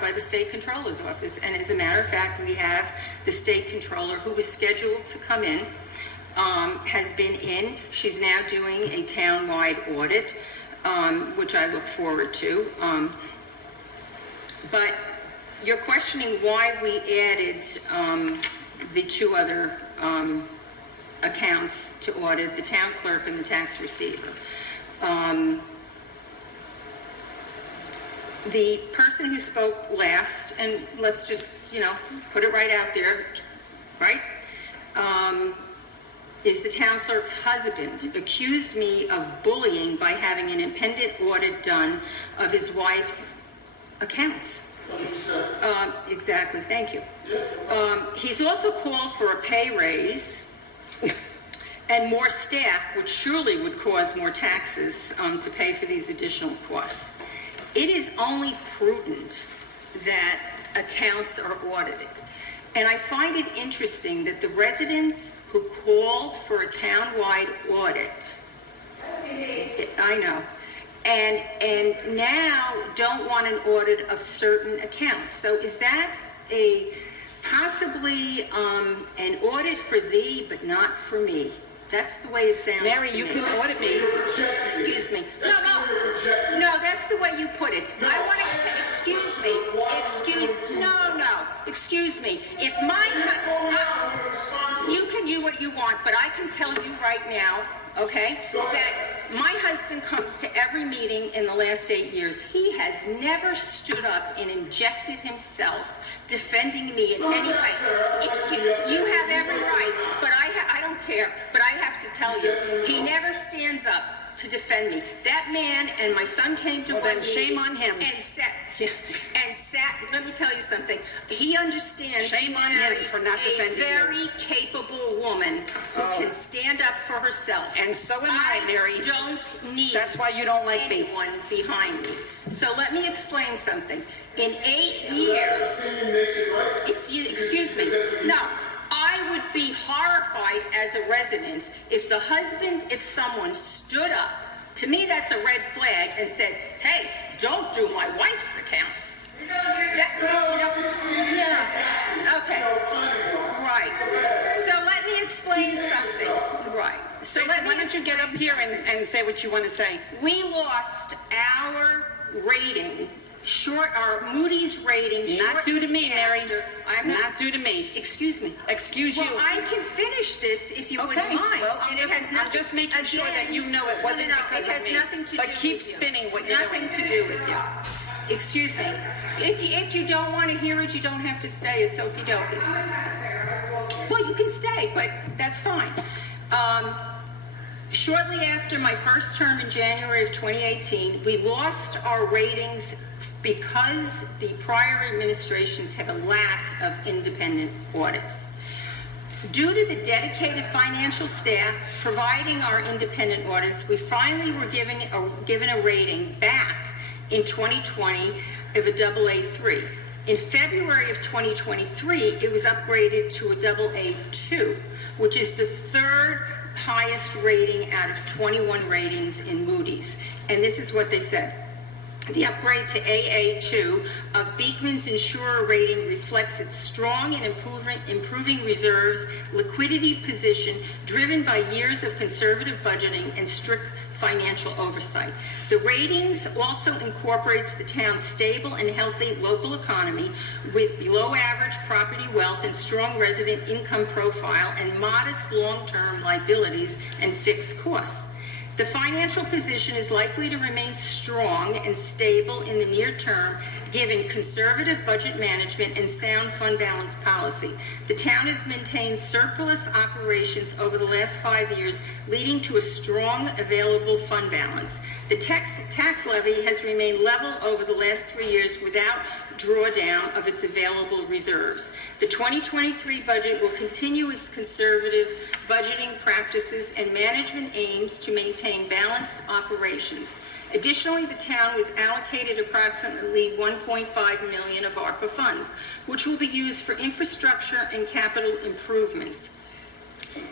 by the State Controller's Office. And as a matter of fact, we have the State Controller who was scheduled to come in, has been in. She's now doing a town-wide audit, which I look forward to. But you're questioning why we added the two other accounts to audit, the town clerk and the tax receiver. The person who spoke last, and let's just, put it right out there, right? Is the town clerk's husband, accused me of bullying by having an independent audit done of his wife's accounts. Exactly, thank you. He's also called for a pay raise and more staff, which surely would cause more taxes to pay for these additional costs. It is only prudent that accounts are audited. And I find it interesting that the residents who called for a town-wide audit, I know, and now don't want an audit of certain accounts. So is that a possibly an audit for thee, but not for me? That's the way it sounds Mary, to you me. can audit me. Excuse me. No, that's the way you put it. I want to, excuse me. Excuse me. If you can do what you want, but I can tell you right now, okay, that my husband comes to every meeting in the last 8 years. He has never stood up and injected himself defending me in any way. You have every right, but I don't care, but I have to tell you, he never stands up to defend me. That man and my son came to one meeting. Shame on him. And sat, let me tell you something. He understands. Shame on him for not defending you. A very capable woman who can stand up for herself. And so am I, Mary. I don't need That's why you don't like anyone behind me. So let me explain something. In 8 years, excuse me, no, I would be horrified as a resident if someone stood up, to me that's a red flag, and said, hey, don't do my wife's accounts. Okay, right. So let me explain something. Right. So why don't you get up here and say what you want to say? We lost our rating. Our Moody's rating. Not due to me, Mary. Not due to me. Excuse me. Excuse you. Well, I can finish this if you wouldn't mind. Well, I'm just making sure that you know it wasn't because of me. It has nothing to do with you. But keep spinning what you're doing. Nothing to do with you. Excuse me. If you don't want to hear it, you don't have to stay. It's okie dokie. Well, you can stay, but that's fine. Shortly after my first term in January of 2018, we lost our ratings because the prior administrations had a lack of independent audits. Due to the dedicated financial staff providing our independent audits, we finally were given a rating back in 2020 of a AA3. In February of 2023, it was upgraded to a AA2, which is the third highest rating out of 21 ratings in Moody's. And this is what they said. The upgrade to AA2 of Beekman's insurer rating reflects its strong and improving reserves liquidity position driven by years of conservative budgeting and strict financial oversight. The ratings also incorporates the town's stable and healthy local economy with below average property wealth and strong resident income profile and modest long-term liabilities and fixed costs. The financial position is likely to remain strong and stable in the near term, given conservative budget management and sound fund balance policy. The town has maintained surplus operations over the last 5 years, leading to a strong available fund balance. The tax levy has remained level over the last 3 years without drawdown of its available reserves. The 2023 budget will continue its conservative budgeting practices and management aims to maintain balanced operations. Additionally, the town was allocated approximately $1.5 million of ARPA funds, which will be used for infrastructure and capital improvements.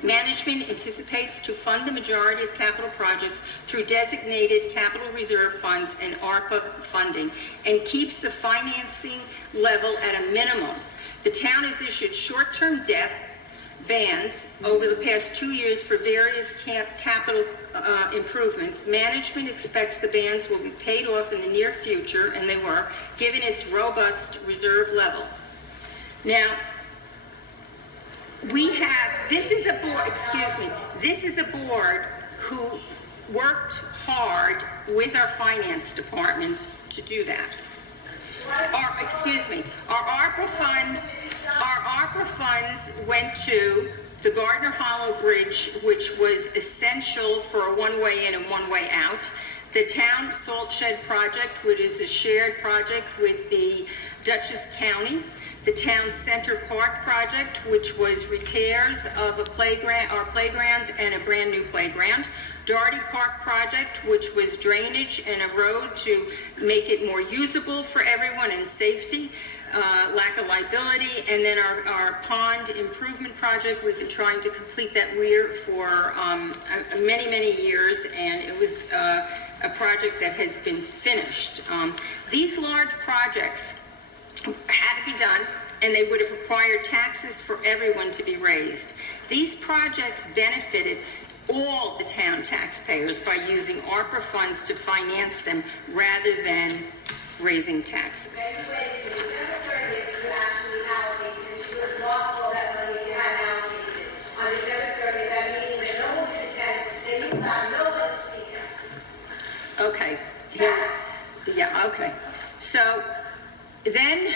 Management anticipates to fund the majority of capital projects through designated capital reserve funds and ARPA funding, and keeps the financing level at a minimum. The town has issued short-term debt bans over the past 2 years for various capital improvements. Management expects the bans will be paid off in the near future, and they were, given its robust reserve level. Now, this is a board who worked hard with our finance department to do that. Our ARPA funds went to the Gardner Hollow Bridge, which was essential for a one-way in and one-way out. The town salt shed project, which is a shared project with the Dutchess County. The town center park project, which was repairs of our playgrounds and a brand new playground. Doherty Park project, which was drainage and a road to make it more usable for everyone and safety, lack of liability. And then our pond improvement project, we've been trying to complete that weir for many, many years, and it was a project that has been finished. These large projects had to be done, and they would have required taxes for everyone to be raised. These projects benefited all the town taxpayers by using ARPA funds to finance them rather than raising taxes. And you waited till December 30th to actually allocate, because you would have lost all that money if you hadn't allocated it. On December 30th, that meeting that no one could attend, that you got no one to speak at. Okay. Yeah, okay. So then,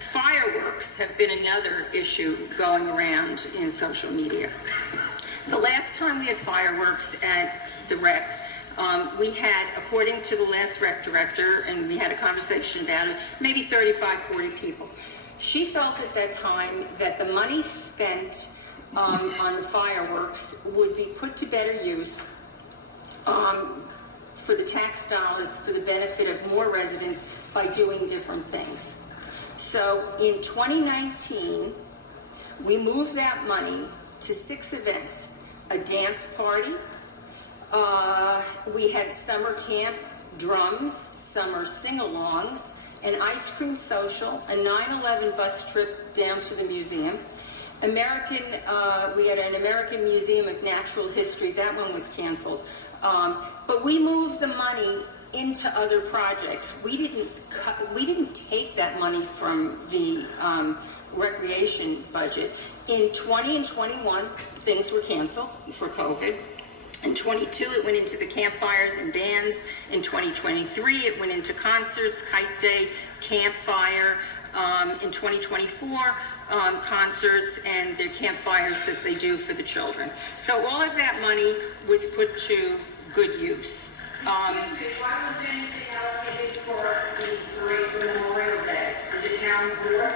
fireworks have been another issue going around in social media. The last time we had fireworks at the rec, we had, according to the last rec director, and we had a conversation about it, maybe 35, 40 people. She felt at that time that the money spent on the fireworks would be put to better use for the tax dollars for the benefit of more residents by doing different things. So in 2019, we moved that money to 6 events: a dance party, we had summer camp, drums, summer sing-alongs, an ice cream social, a 9/11 bus trip down to the museum, we had an American Museum of Natural History. That one was canceled. But we moved the money into other projects. We didn't take that money from the recreation budget. In 20 and 21, things were canceled for COVID. In 22, it went into the campfires and bands. In 2023, it went into concerts, Kite Day, Campfire. In 2024, concerts and their campfires that they do for the children. So all of that money was put to good use. Why wasn't anything allocated for the parade for Memorial Day? Did the town board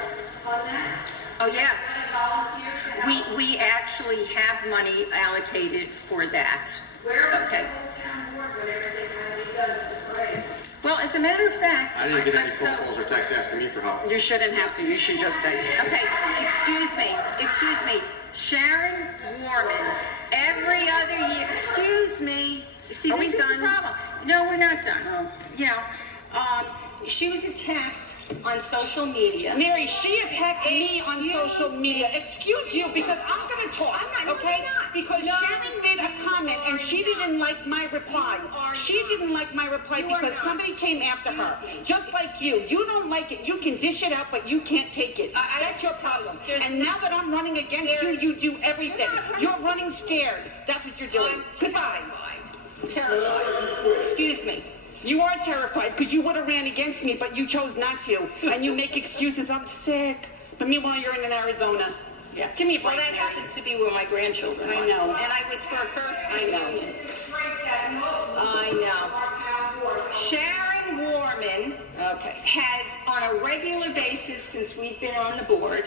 on that? Oh, yes. Volunteers? We actually have money allocated for that. Where was Okay. the whole town board when everything had to be done for the parade? Well, as a matter of fact, I didn't get any I'm phone calls or texts asking me for help. You shouldn't have to. You should just say. Okay, excuse me. Sharon Warman, every other year, excuse me. See, Are we this is done? the problem. No, we're not done. You know, she was attacked on social media. Mary, she attacked me on Excuse social media. Excuse you, because I'm going to talk, I'm not, no, okay? you're not. Because No, Sharon made a comment and she didn't like my reply. She didn't like my reply You are because not. somebody came after her. Excuse me. Just like you. You don't like it. You can dish it out, but you can't take it. That's your problem. And now that I'm running against you, you do everything. You're running scared. That's what you're doing. Goodbye. Terrified. Excuse me. You are terrified because you would have ran against me, but you chose not to. And you make excuses. I'm sick. But meanwhile, you're in Arizona. Yeah. Give me a break, Well, that Mary. happens to be where my grandchildren I are. know. And I was for a first communion. Disgrace that no I know. our town board. Sharon Warman Okay. has, on a regular basis since we've been on the board,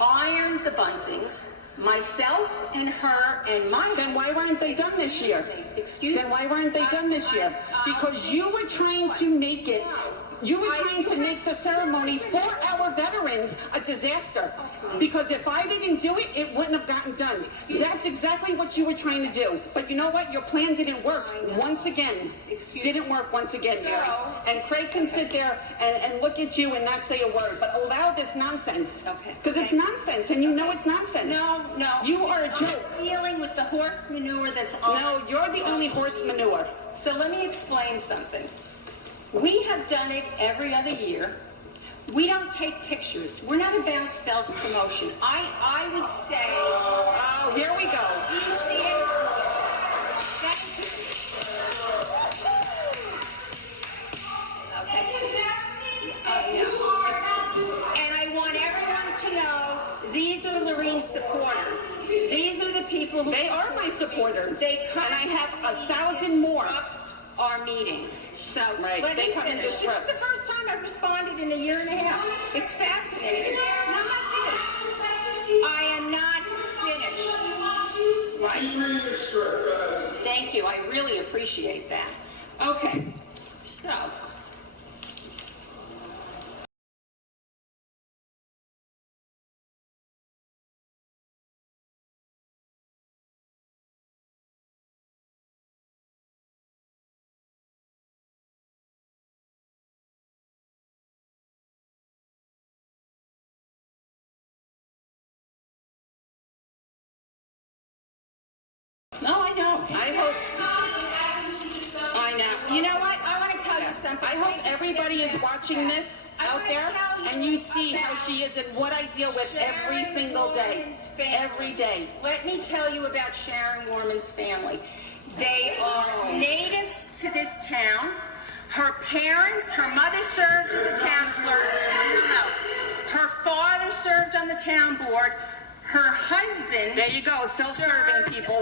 ironed the buntings, myself and her and my... Then why weren't they done this year? Excuse me? Then why weren't they done this year? Because you were trying to make it You were trying to make the ceremony for our veterans a disaster. Because if I didn't do it, it wouldn't have gotten done. That's exactly what you were trying to do. But you know what? Your plan didn't work once again. Didn't work once again, Mary. And Craig can sit there and look at you and not say a word, but allow this nonsense. Okay. Because it's nonsense, and you know it's nonsense. No. You are a joke. I'm dealing with the horse manure that's on. No, you're the only horse manure. So let me explain something. We have done it every other year. We don't take pictures. We're not about self-promotion. I would say... Oh, here we go. Do you see it? Thank you. Okay. And I want everyone to know, these are Lorene's supporters. These are the people who... They are my supporters. They come and I have 1,000 more. Our meetings. So right. let they me come finish. and This disrupt. is the first time I've responded in a year and a half. It's fascinating. No, I'm not finished. I am not finished. Right. Thank you. I really appreciate that. Okay. So. No, I know. I hope. I know. You know what? I want to tell you something. I hope everybody is watching this out there, and you see how she is and what I deal with every single day. Every day. Let me tell you about Sharon Warman's family. They are natives to this town. Her parents, her mother served as a town clerk. No. Her father served on the town board. Her husband... There you go, self-serving people.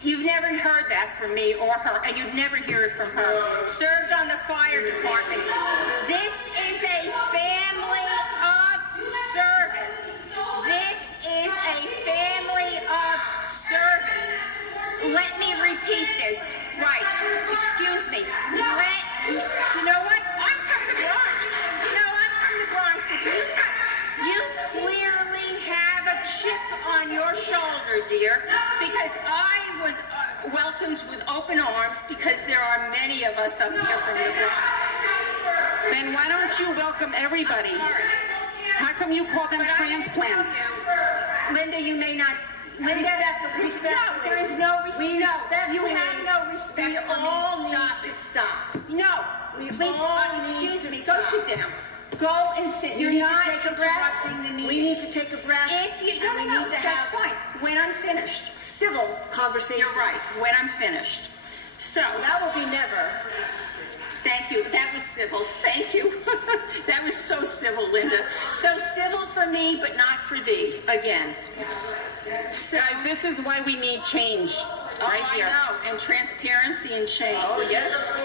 You've never heard that from me or her, and you'd never hear it from her. Served on the fire department. This is a family of service. This is a family of service. Let me repeat this. Right. Excuse me. You know what? I'm from the Bronx. I'm from the Bronx. You clearly have a chip on your shoulder, dear, because I was welcomed with open arms because there are many of us up here from the Bronx. Then why don't you welcome everybody? How come you call them transplants? Linda, you may not... Linda, Respectfully. No, there is no respect. We No, respectfully. you have no respect We for me. all need Stop to it. stop. No, We please, all need excuse to me, stop. go sit down. Go and sit. You You're need not to take a breath. interrupting the meeting. We need to take a breath. If you, no, we no, need to that's have fine. When I'm finished. civil conversations. You're right, when I'm finished. So, That will be never. thank you. That was civil. Thank you. That was so civil, Linda. So civil for me, but not for thee. Again. So, Guys, this is why we need change. Right here. I know. And transparency and change. Oh, yes.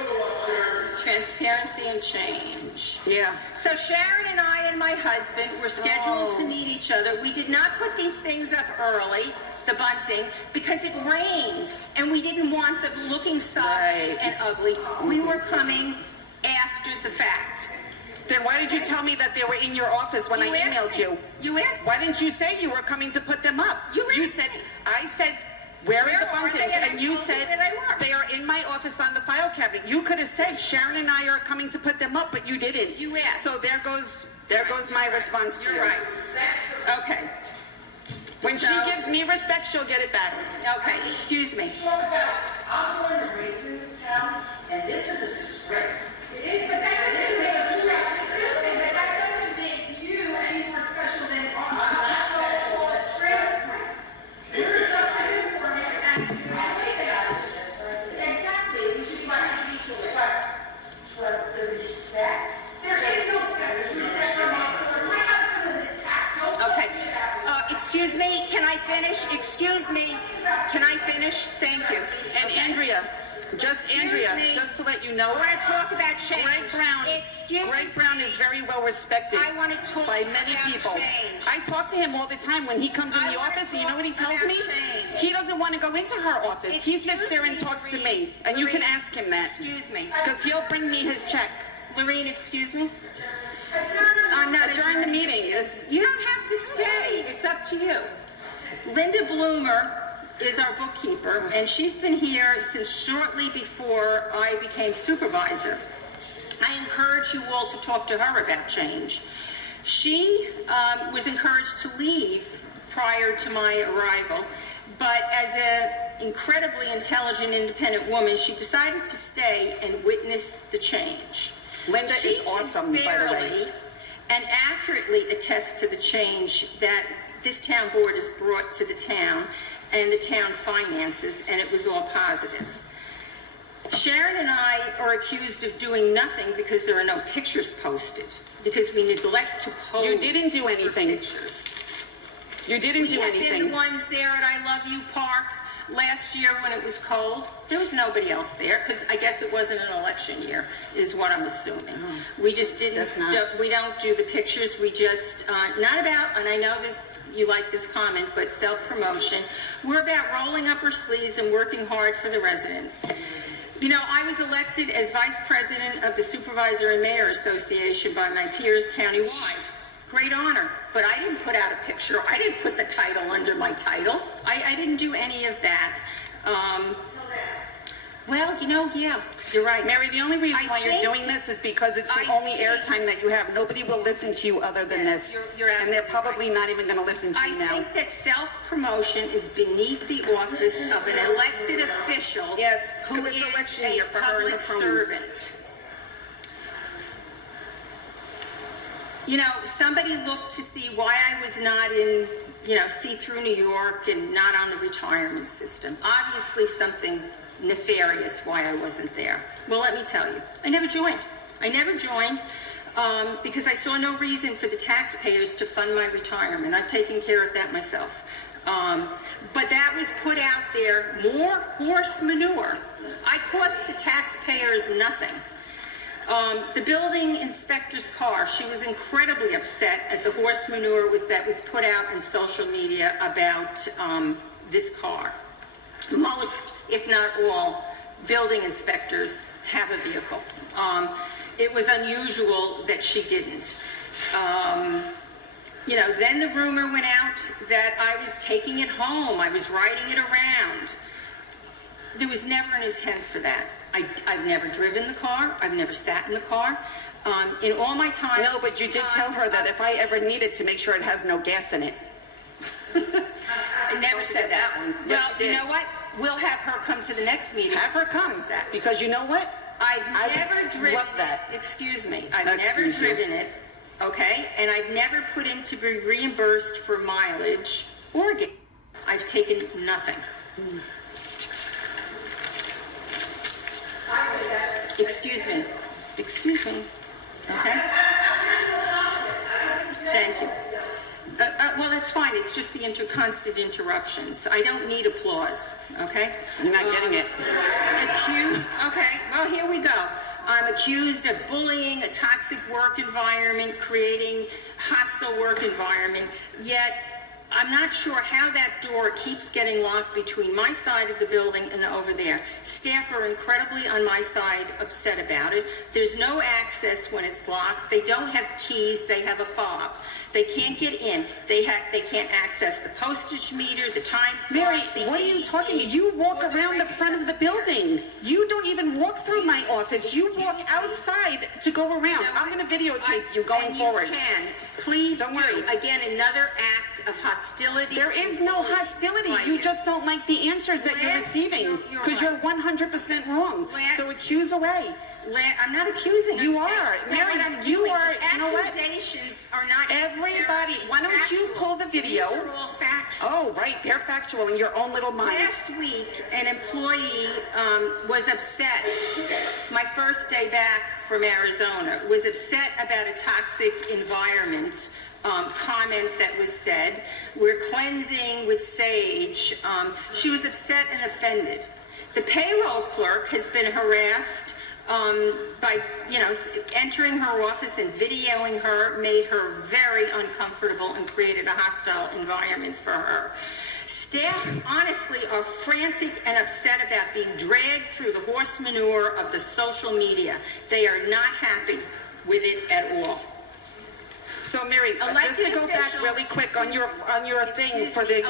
Transparency and change. Yeah. So Sharon and I and my husband were scheduled to meet each other. We did not put these things up early, the bunting, because it rained and we didn't want them looking soppy and ugly. We were coming after the fact. Then why did you tell me that they were in your office when I emailed you? You asked me. Why didn't you say you were coming to put them up? You said, I said, where are the are they? buntings? And I And you told you said, that they weren't. they are in my office on the file cabinet. You could have said, Sharon and I are coming to put them up, but you didn't. You asked. So there goes my response to you. You're right. Okay. When she So- gives me respect, she'll get it back. Okay, excuse me. I'm born and raised in this town, and this is a disgrace. It is, but this is a disgrace. But that doesn't make you any more special than so-called transplants. You're just as important as you have it. Exactly, you should be listening to it. But the respect, there is no respect. There's respect for my husband was attacked. Don't tell Okay. me that. Excuse me, can I finish? Excuse me, can I finish? Thank you. And Andrea, just to let you know, I want to talk about change. Greg Brown is very well respected I want to talk by many about people. change. I talk to him all the time when he comes in I the wanna office, and you know what he talk tells about me? change. He doesn't want to go into her office. He sits there and talks to me, and you can ask him that. Excuse me. Because he'll bring me his check. Lorene, excuse me? I'm not Adjourn the meeting. You don't have to stay. It's up to you. Linda Bloomer is our bookkeeper, and she's been here since shortly before I became supervisor. I encourage you all to talk to her about change. She was encouraged to leave prior to my arrival, but as an incredibly intelligent, independent woman, she decided to stay and witness the change. Linda is awesome, by the way. Fairly and accurately attest to the change that this town board has brought to the town and the town finances, and it was all positive. Sharon and I are accused of doing nothing because there are no pictures posted, because we neglect to post. You didn't do anything. Pictures. You didn't do We had been anything. the ones there at I Love You Park last year when it was cold. There was nobody else there, because I guess it wasn't an election year, is what I'm assuming. We just didn't, That's not. we don't do the pictures, we just, not about, and I know this, you like this comment, but self-promotion. We're about rolling up our sleeves and working hard for the residents. You know, I was elected as vice president of the Supervisor and Mayor Association by my peers countywide. Great honor, but I didn't put out a picture. I didn't put the title under my title. I didn't do any of that. Well, you know, yeah, you're right. Mary, the only reason I why you're think- doing this is because it's the I only think- airtime that you have. Nobody will listen to you other than Yes, this. you're And they're absolutely probably not even going to listen to I you now. think that self-promotion is beneath the office of an elected official Yes, who 'cause it's is election a year for her and public her cronies. servant. You know, somebody looked to see why I was not in, you know, see-through New York and not on the retirement system. Obviously something nefarious why I wasn't there. Well, let me tell you, I never joined. I never joined because I saw no reason for the taxpayers to fund my retirement. I've taken care of that myself. But that was put out there, more horse manure. I cost the taxpayers nothing. The building inspector's car, she was incredibly upset at the horse manure that was put out in social media about this car. Most, if not all, building inspectors have a vehicle. It was unusual that she didn't. You know, then the rumor went out that I was taking it home, I was riding it around. There was never an intent for that. I've never driven the car, I've never sat in the car. In all my time... No, but you did tell her that if I ever needed to make sure it has no gas in it. I never said that. one. Yes, Well, you you did. know what? We'll have her come to the next meeting. Have her and come. discuss that. Because you know what? I I've never would driven love that. it. Excuse me. I've Excuse never you. driven it, okay? And I've never put in to be reimbursed for mileage or gas. I've taken nothing. Excuse me. Excuse me. Okay? Thank you. Well, that's fine. It's just the constant interruptions. I don't need applause, okay? You're not getting it. Accused, okay, well, here we go. I'm accused of bullying, a toxic work environment, creating hostile work environment, yet I'm not sure how that door keeps getting locked between my side of the building and over there. Staff are incredibly on my side upset about it. There's no access when it's locked. They don't have keys, they have a fob. They can't get in. They can't access the postage meter, the time clock, Mary, the what are you AED, talking? You walk or the around the records front of the upstairs. building. You don't even walk through my office. You walk Excuse me. outside to go around. You know I'm what? going to videotape you going and forward. You can. Please Don't do. worry. Again, another act of hostility. There is no hostility. Right You here. just don't like the answers that you're Last- receiving you're because you're right. 100% wrong. Last- So accuse away. I'm not accusing You I'm saying are. that Mary, what I'm you doing, are- the you know what? Accusations are not Everybody, why don't you factual. pull the video? These are all factual. Oh, right. They're factual in your own little mind. Last week, an employee was upset, my first day back from Arizona, was upset about a toxic environment comment that was said. We're cleansing with sage. She was upset and offended. The payroll clerk has been harassed by, you know, entering her office and videoing her, made her very uncomfortable and created a hostile environment for her. Staff honestly are frantic and upset about being dragged through the horse manure of the social media. They are not happy with it at all. So Mary, just to go back really quick on your thing for the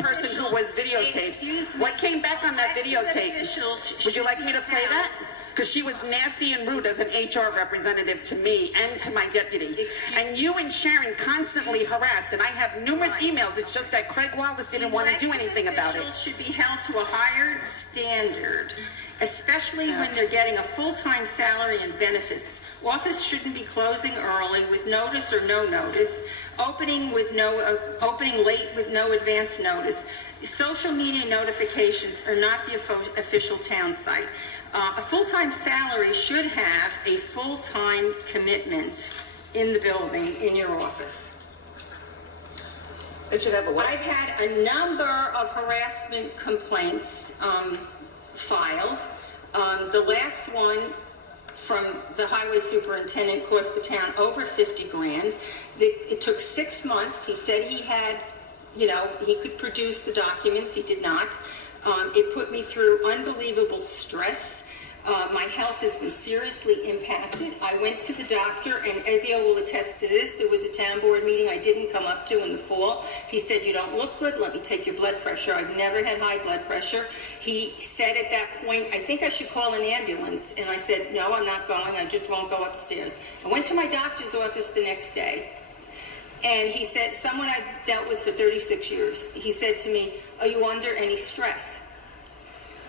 person who was videotaped. What came back on that videotape? Would you like me to play that? Because she was nasty and rude as an HR representative to me and to my deputy. And you and Sharon constantly harass, and I have numerous emails. It's just that Craig Wallace didn't want to do anything about it. Elected officials should be held to a higher standard, especially when they're getting a full-time salary and benefits. Office shouldn't be closing early with notice or no notice, opening late with no advance notice. Social media notifications are not the official town site. A full-time salary should have a full-time commitment in the building, in your office. It should have a what? I've had a number of harassment complaints filed. The last one from the highway superintendent cost the town over 50 grand. It took 6 months. He said he had, he could produce the documents. He did not. It put me through unbelievable stress. My health has been seriously impacted. I went to the doctor, and Ezio will attest to this. There was a town board meeting I didn't come up to in the fall. He said, "You don't look good. Let me take your blood pressure." I've never had high blood pressure. He said at that point, "I think I should call an ambulance." And I said, "No, I'm not going. I just won't go upstairs." I went to my doctor's office the next day. And he said, someone I've dealt with for 36 years, he said to me, "Are you under any stress?"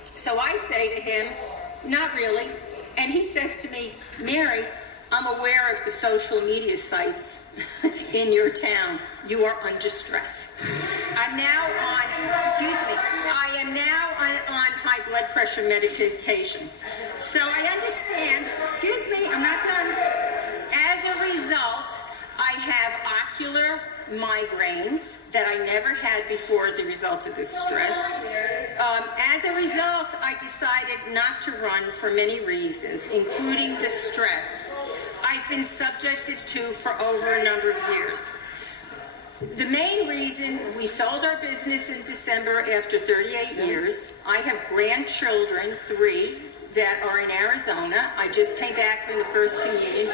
So I say to him, "Not really." And he says to me, "Mary, I'm aware of the social media sites in your town. You are under stress." I am now on high blood pressure medication. So I understand, I'm not done. As a result, I have ocular migraines that I never had before as a result of this stress. As a result, I decided not to run for many reasons, including the stress I've been subjected to for over a number of years. The main reason, we sold our business in December after 38 years. I have grandchildren, 3, that are in Arizona. I just came back from the first communion.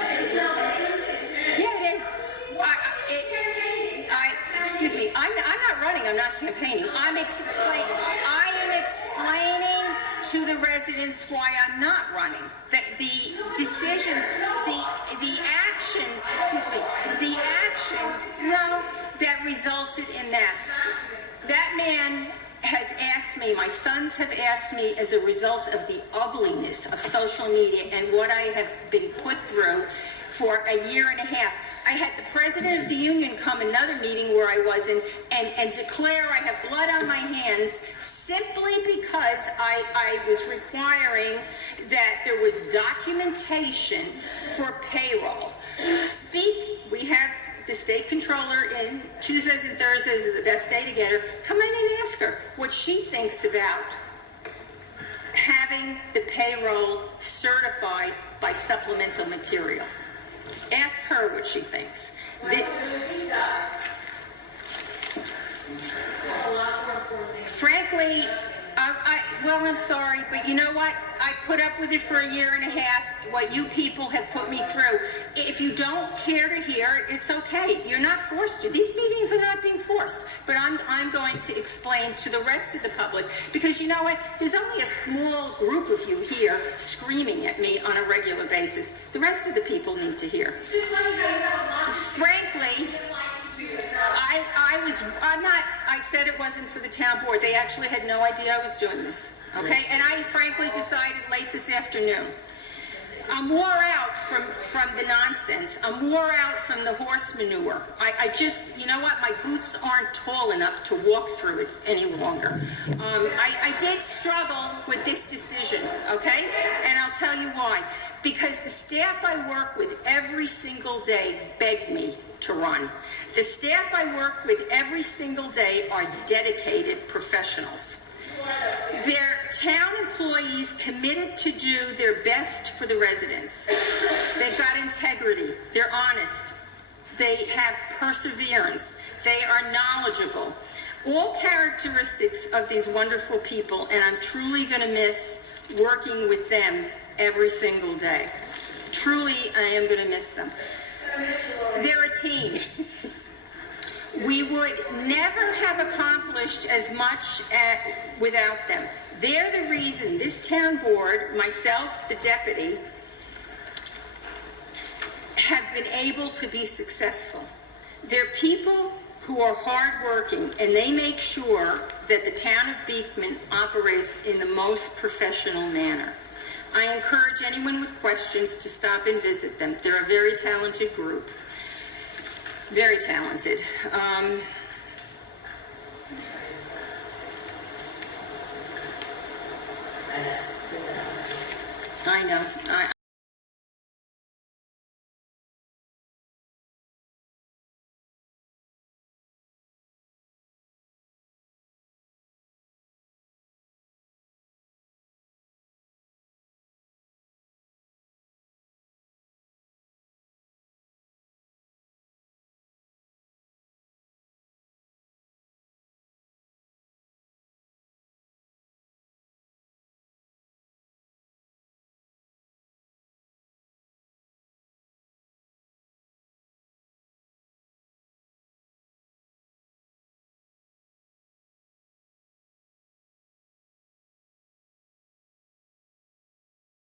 Yeah, it is. Excuse me, I'm not running, I'm not campaigning. I am explaining to the residents why I'm not running. The decisions, the actions that resulted in that. That man has asked me, my sons have asked me, as a result of the ugliness of social media and what I have been put through for a year and a half. I had the president of the union come another meeting where I was and declare I have blood on my hands simply because I was requiring that there was documentation for payroll. We have the state controller in. Tuesdays and Thursdays are the best day to get her. Come in and ask her what she thinks about having the payroll certified by supplemental material. Ask her what she thinks. Frankly, I'm sorry, but you know what? I put up with it for a year and a half, what you people have put me through. If you don't care to hear it, it's okay. You're not forced to. These meetings are not being forced. But I'm going to explain to the rest of the public, because you know what? There's only a small group of you here screaming at me on a regular basis. The rest of the people need to hear. Frankly, I said it wasn't for the town board. They actually had no idea I was doing this. Okay? And I frankly decided late this afternoon. I'm wore out from the nonsense. I'm wore out from the horse manure. I just, you know what? My boots aren't tall enough to walk through it any longer. I did struggle with this decision, okay? And I'll tell you why. Because the staff I work with every single day begged me to run. The staff I work with every single day are dedicated professionals. They're town employees committed to do their best for the residents. They've got integrity. They're honest. They have perseverance. They are knowledgeable. all characteristics of these wonderful people, and I'm truly going to miss working with them every single day. Truly, I am going to miss them. They're a team. We would never have accomplished as much without them. They're the reason this town board, myself, the deputy, have been able to be successful. They're people who are hardworking, and they make sure that the town of Beekman operates in the most professional manner. I encourage anyone with questions to stop and visit them. They're a very talented group. Very talented. I know.